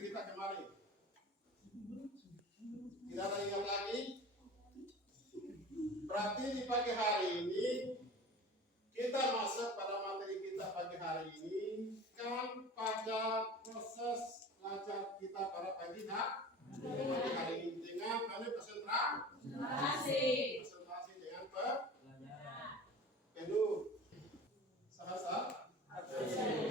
materi kita kemarin. Tidak ada ingat lagi? Berarti di pagi hari ini kita masuk pada materi kita pagi hari ini kan pada proses belajar kita pada pagi hari ini dengan konsentrasi dengan penuh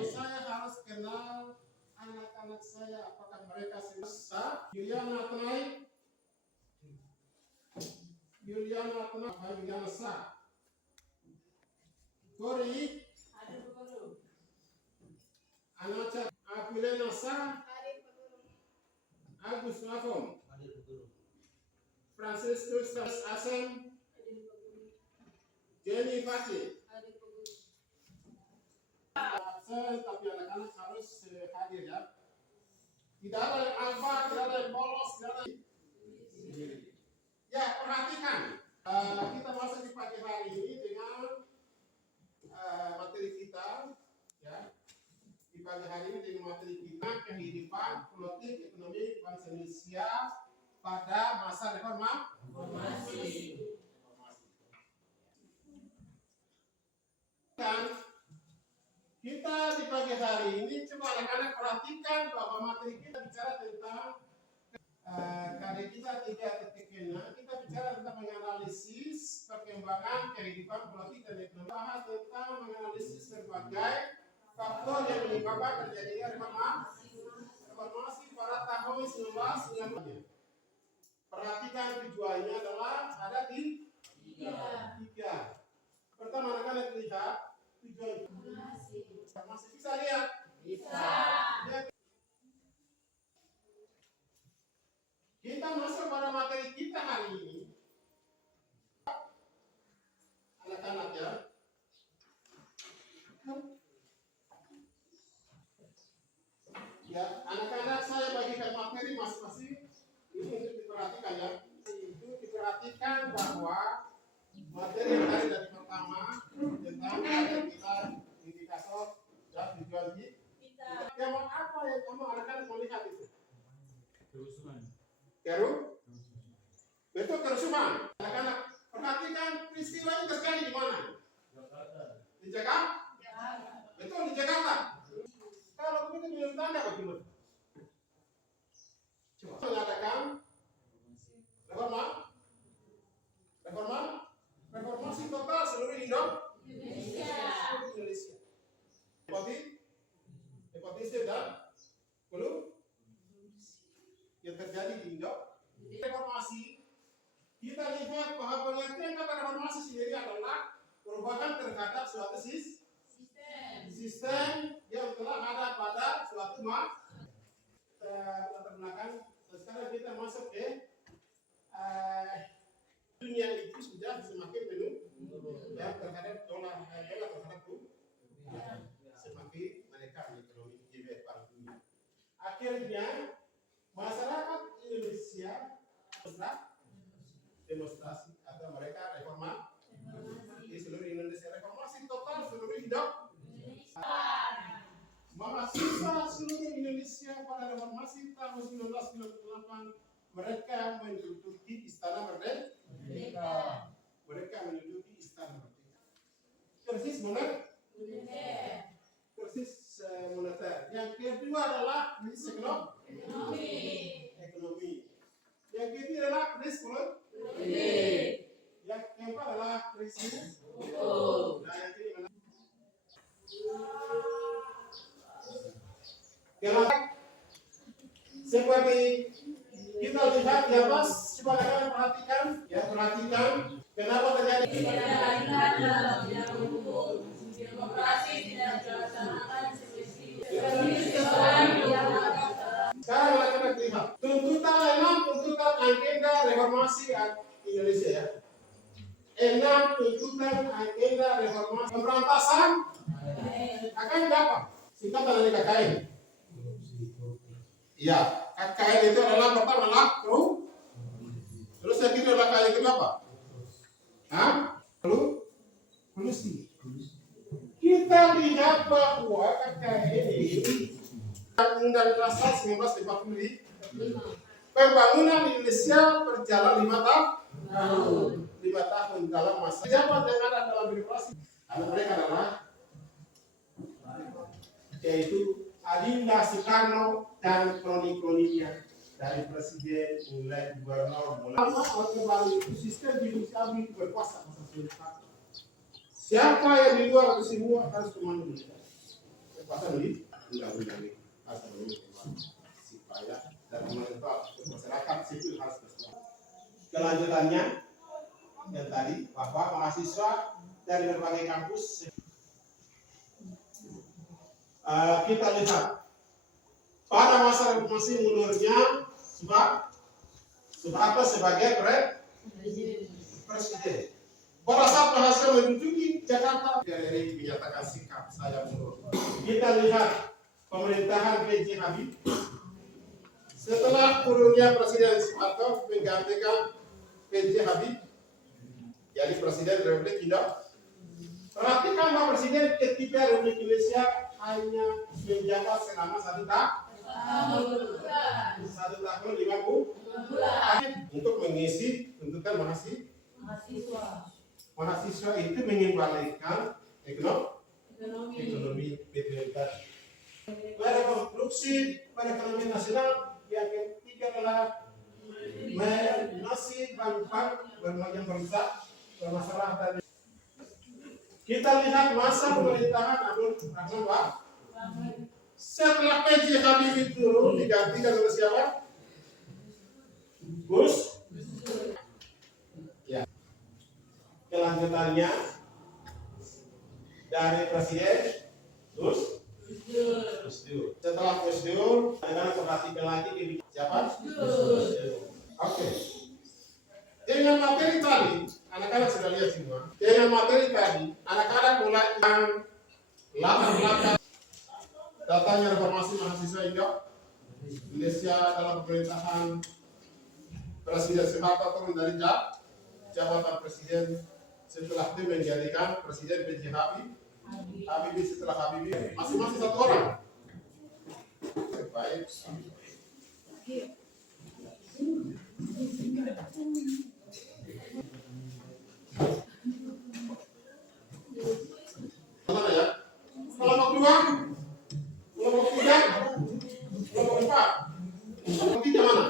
saya harus kenal anak-anak saya, apakah mereka sisa Yuliana Sa Kori Anacha Apilena Sa Agus Lafom Franciscus Asem Jenny Fati. Saya tapi anak-anak harus hadir ya. Tidak ada yang alfa, tidak ada yang bolos, tidak ada yang... Ya, perhatikan. Kita masuk di pagi hari ini dengan materi kita ya. Di pagi hari ini dengan materi kita kehidupan politik ekonomi bangsa Indonesia pada masa reformasi. Dan kita di pagi hari ini coba anak-anak perhatikan bahwa materi kita bicara tentang KD kita 3.6, kita bicara tentang menganalisis perkembangan kehidupan politik dan ekonomi, bahas tentang menganalisis berbagai faktor yang menyebabkan terjadinya reformasi pada tahun 1990. Perhatikan tujuannya adalah ada tiga. Pertama anak-anak lihat tujuan masih bisa lihat? Bisa. Kita masuk pada materi kita hari ini. Anak-anak ya. Ya, anak-anak saya bagikan materi masing-masing. Ini untuk diperhatikan ya. Itu diperhatikan bahwa materi yang tadi dari pertama tentang kita indikator dan tujuan kita. Yang apa yang kamu anak-anak melihat itu? Kerusuhan. Betul, kerusuhan. Anak-anak perhatikan peristiwa ini terjadi di mana? Di Jakarta. Betul, di Jakarta. Kalau kita bilang tanda bagaimana? Coba mengatakan reformasi total seluruh Indonesia. Hepatitis dan flu yang terjadi di reformasi. Kita lihat bahwa pengertian kata reformasi sendiri adalah perubahan terhadap suatu sistem yang telah ada pada suatu latar belakang. Sekarang kita masuk ke dunia itu sudah semakin penuh ya, terhadap dolar terhadap semakin mereka ekonomi global dunia. Akhirnya masyarakat Indonesia demonstrasi atau mereka reformasi di seluruh Indonesia, reformasi total seluruh Indonesia. Mahasiswa seluruh Indonesia pada reformasi tahun 1998 mereka menduduki istana merdeka. Krisis moneter. Yang kedua adalah krisis ekonomi. Yang ketiga adalah krisis politik. Yang keempat adalah krisis hukum. Nah, yang ini kenapa? Seperti kita lihat di atas, coba kalian perhatikan kenapa terjadi demokrasi tidak dilaksanakan sekarang akan lihat tuntutan agenda reformasi Indonesia ya. 6 tuntutan agenda reformasi pemberantasan akan dapat singkatan dari KKN. Iya, KKN itu adalah pertama adalah terus yang kedua adalah KKN itu apa? Kolusi. Kita lihat bahwa KKN ini Undang-Undang Dasar 1945. Pembangunan Indonesia berjalan 5 tahun. 5 tahun dalam masa jabat yang ada dalam birokrasi. Karena mereka adalah yaitu Adinda Soekarno dan kroni-kroninya dari presiden mulai gubernur mulai Orde Baru itu sistem judisial itu berkuasa masa sudah. Siapa yang di luar itu semua harus memandang berkuasa di undang-undang ini harus memandang supaya dan pemerintah masyarakat sipil harus bersuara. Kelanjutannya yang tadi bahwa mahasiswa dari berbagai kampus kita lihat pada masa reformasi mundurnya Soeharto sebagai presiden. Pada saat berhasil menduduki Jakarta, dari menyatakan sikap saya mundur. Kita lihat pemerintahan B.J. Habibie setelah turunnya Presiden Soeharto menggantikan B.J. Habibie jadi Presiden Republik Indonesia. Perhatikan Pak Presiden ketika Republik Indonesia hanya menjabat selama 1 tahun 5 bulan untuk mengisi tuntutan mahasiswa itu mengembalikan ekonomi BPK. Rekonstruksi perekonomian nasional yang ketiga adalah melunasi bank-bank bermacam bermasalah dan kita lihat masa pemerintahan Abdul Rahman Wahid. Setelah PJ Habibie turun digantikan oleh siapa? Gus. Ya. Kelanjutannya dari Presiden Gus Dur. Setelah Gus Dur, anda perhatikan lagi ke siapa? Gus Dur. Oke. Dengan materi tadi, anak-anak sudah lihat semua. Dengan materi tadi, anak-anak mulai yang latar-latar datanya reformasi mahasiswa Indonesia dalam pemerintahan Presiden Soeharto turun dari jabatan presiden setelah itu menjadikan Presiden B.J. Habibie setelah Habibie masing-masing 1 orang. Baik. Mana ya? Kelompok 2, kelompok 3, kelompok 4. Kelompok 3 mana?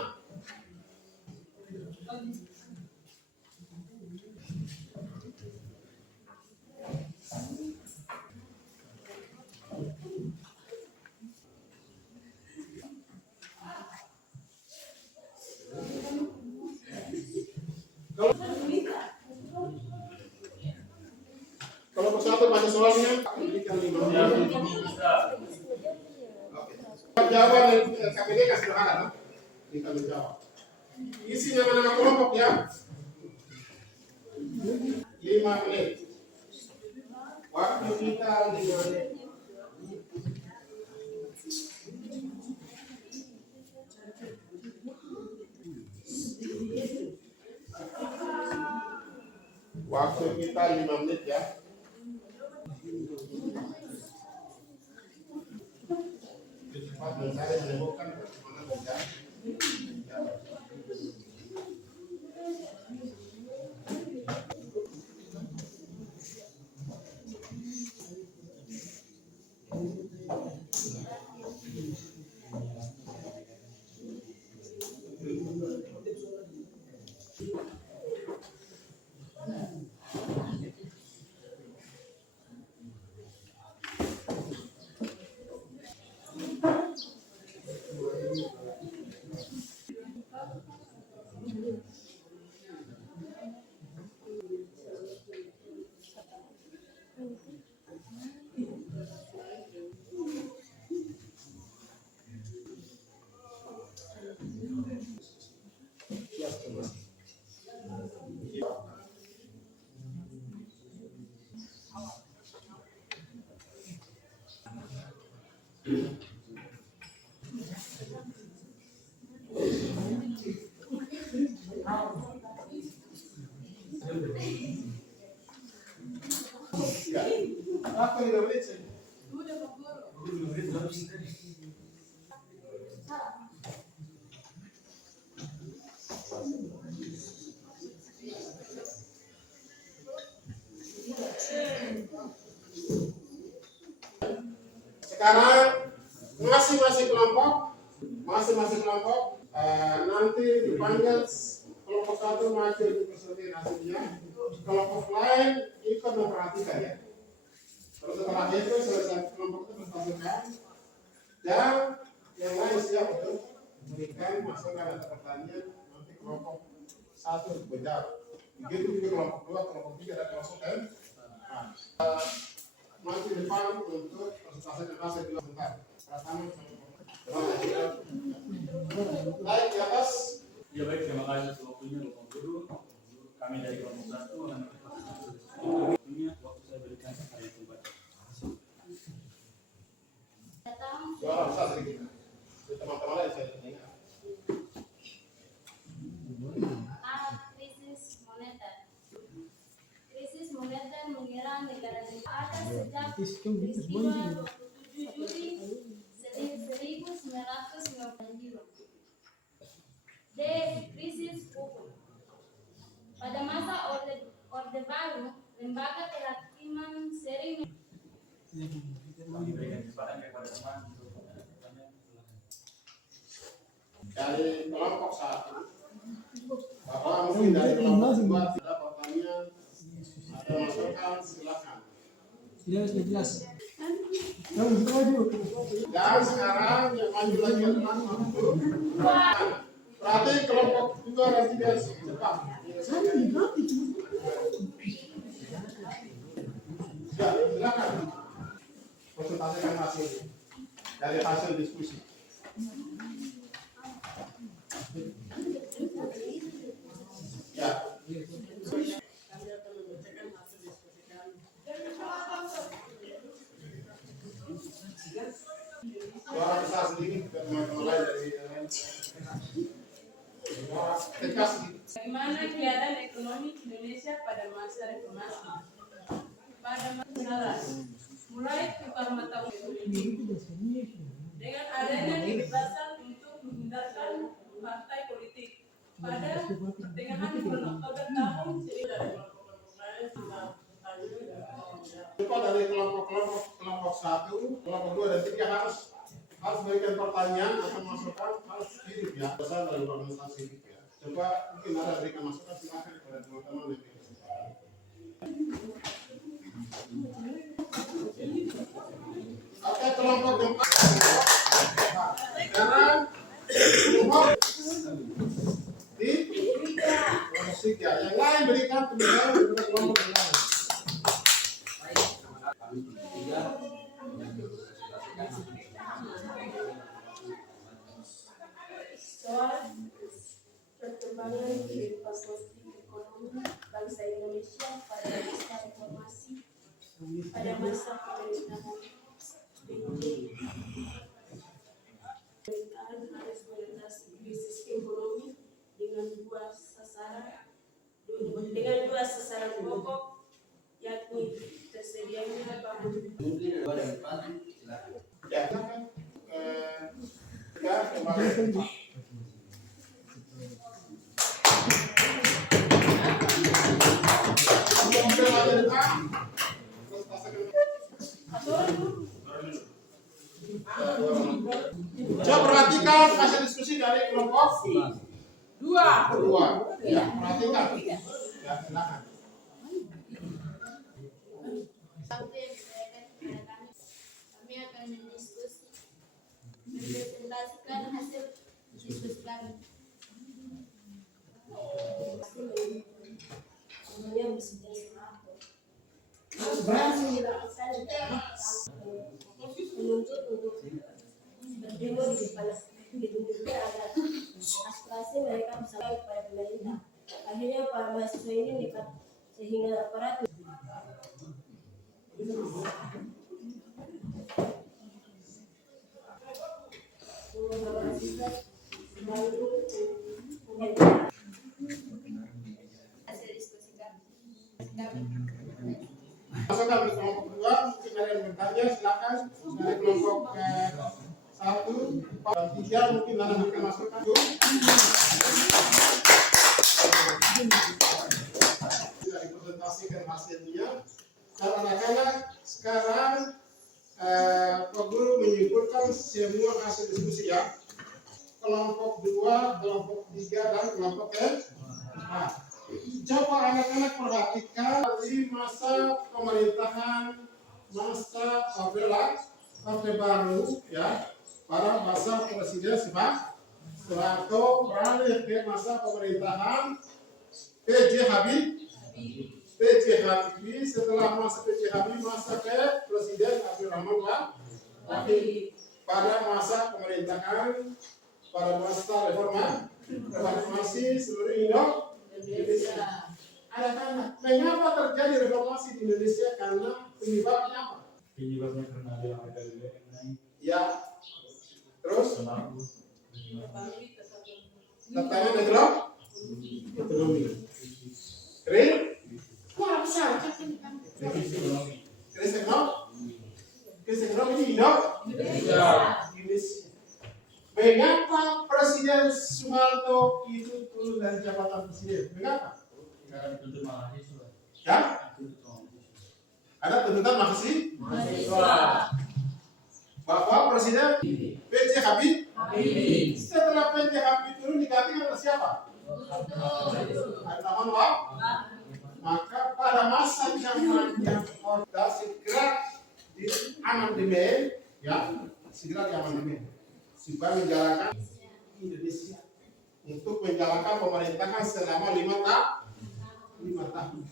Kelompok 1 baca soalnya. Jawaban KPD kasih sederhana, kita menjawab. Isi nama-nama kelompok ya. 5 menit. Waktu kita 5 menit. Waktu kita 5 menit ya. Cepat mencari menemukan bagaimana menjawab. Masing-masing kelompok nanti dipanggil kelompok satu maju dipresentasikan hasilnya, kelompok lain ikut memperhatikan ya. Terus setelah itu selesai kelompok itu presentasikan dan yang lain siap untuk memberikan masukan atau pertanyaan, nanti kelompok satu menjawab. Begitu juga kelompok dua, kelompok tiga dan kelompok M. Maju depan untuk presentasikan hasil dua sebentar. Pertama baik di atas. Ya baik, terima kasih atas waktunya Bapak Guru. Kami dari kelompok satu akan waktunya waktu saya berikan hari itu Pak. Bisa sedikit. Teman-teman lain saya tanya. Krisis moneter menyerang negara-negara ada sejak peristiwa 27 Juli 1992. D. Krisis hukum. Pada masa Orde Baru, lembaga kehakiman sering Berikan kesempatan kepada teman untuk bertanya. Dari kelompok satu, Bapak mungkin dari kelompok dua tidak pertanyaan atau masukan silakan. Jelas. Dan sekarang yang maju lagi adalah satu. Berarti kelompok dua dan tiga cepat. Ya, silakan. Konsultasikan hasil dari hasil diskusi. Ya. Suara besar sedikit ke teman-teman lain dari Bagaimana keadaan ekonomi Indonesia pada masa reformasi? Pada masa mulai tukar mata uang dengan adanya kebebasan untuk menghindarkan partai politik. Pada pertengahan bulan Oktober tahun 1990. Lupa dari kelompok satu, kelompok dua dan tiga harus berikan pertanyaan atau masukan, harus hidup ya. Besar dari organisasi hidup ya. Coba mungkin ada berikan masukan, silakan kepada teman-teman yang oke, kelompok keempat. Sekarang kelompok tiga. Yang lain berikan penjelasan kepada kelompok yang lain. Soal perkembangan kehidupan sosial ekonomi bangsa Indonesia pada masa reformasi, pada masa pemerintahan BJ. Pemerintahan harus mengatasi krisis ekonomi dengan dua sasaran pokok, yakni tersedianya bahan. Ya, silakan. Tiga, kembali. Coba perhatikan hasil diskusi dari kelompok dua. Ya, perhatikan. Ya, silakan. Kami akan mempresentasikan hasil diskusi kami. Menuntut untuk berdemo di depan gedung DPR agar aspirasi mereka bisa kepada pemerintah. Akhirnya para mahasiswa ini nekat sehingga aparat Hasil diskusi kami. Masukan ke kelompok dua, mungkin ada yang bertanya, silakan. Dari kelompok satu, dan tiga, mungkin ada yang akan masukan. Sudah dipresentasikan hasilnya. Dan anak-anak sekarang Pak Guru menyimpulkan semua hasil diskusi ya. kelompok 2, kelompok 3, dan kelompok 4. Coba anak-anak perhatikan di masa pemerintahan masa Orde Baru ya, pada masa Presiden Soeharto beralih ke masa pemerintahan PJ Habibie. Setelah masa PJ Habibie masa ke Presiden Abdurrahman Wahid. Pada masa pemerintahan pada masa reformasi seluruh Indonesia. Anak-anak, mengapa terjadi reformasi di Indonesia? Karena penyebabnya apa? Penyebabnya karena ada yang ada mengenai Ya, terus pelaku tantangan ekonomi. Kering? Wah, besar. krisis ekonomi. Krisis ekonomi di Indonesia. Mengapa Presiden Soeharto itu turun dari jabatan presiden? Mengapa? Karena dituntut mahasiswa. Ya? Ada tuntutan mahasiswa. Bapak Presiden PJ Habibie. Setelah PJ Habibie turun digantikan oleh siapa? Abdurrahman Wahid. Maka pada masa yang Orde segera di amandemen, ya, segera di amandemen supaya menjalankan Indonesia untuk menjalankan pemerintahan selama 5 tahun.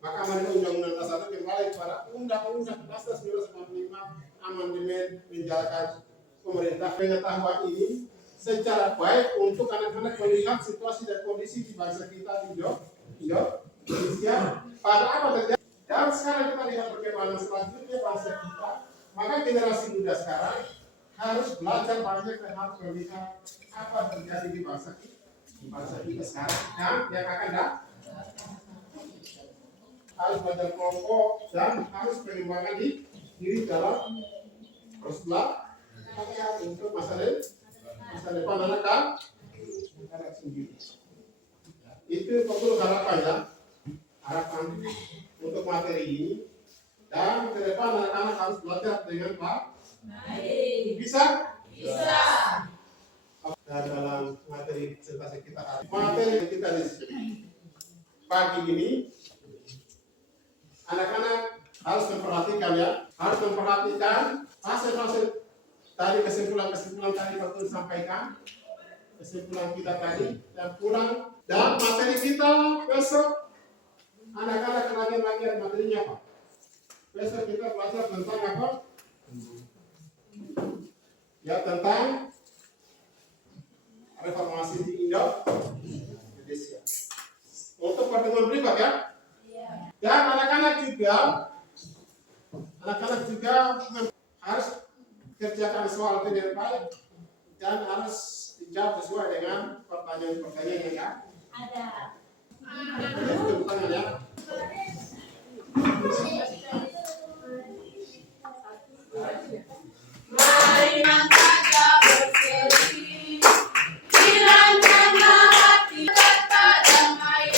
Maka amandemen Undang-Undang Dasar 1 kembali kepada Undang-Undang Dasar 1945, amandemen menjalankan pemerintah. Pengetahuan ini secara baik untuk anak-anak melihat situasi dan kondisi di bangsa kita di Indonesia. Pada apa terjadi? Dan sekarang kita lihat bagaimana selanjutnya bangsa kita. Maka generasi muda sekarang harus belajar banyak dan harus melihat apa terjadi di bangsa kita sekarang dan yang akan datang. Harus belajar kelompok dan harus mengembangkan diri dalam belajar untuk masa depan anak sendiri. Itu perlu harapan ya, harapan untuk materi ini. Dan ke depan anak-anak harus belajar dengan baik. Bisa? Dan dalam materi presentasi kita di pagi ini, anak-anak harus memperhatikan ya, harus memperhatikan hasil-hasil tadi, kesimpulan tadi waktu disampaikan, kesimpulan kita tadi dan pulang dan materi kita besok. Anak-anak lagi materinya apa? Besok kita belajar tentang apa? Ya, tentang reformasi di Indonesia. Untuk pertemuan berikut ya. Dan anak-anak juga harus kerjakan soal dengan baik dan harus dijawab sesuai dengan pertanyaan-pertanyaan yang Ada. ya. Mari angkat berseri, kiranya hati kata damai.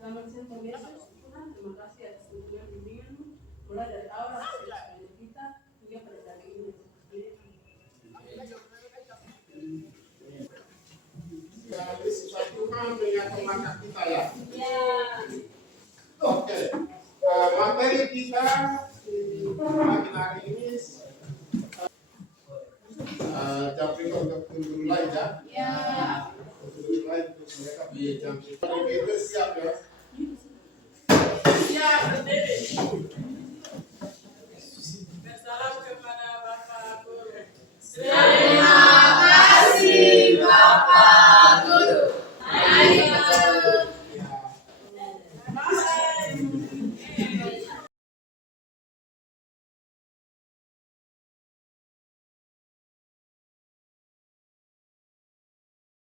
Selamat siang pemirsa, terima kasih atas dukungan bimbinganmu mulai dari awal sampai kita hingga pada hari ini. Jadi sifat Tuhan mengingatkan langkah kita ya. Ya. Oke. Materi kita pagi hari ini jam berikut untuk guru lain ya. Ya. Guru lain untuk mereka punya jam. Kalau itu siap ya. Siap.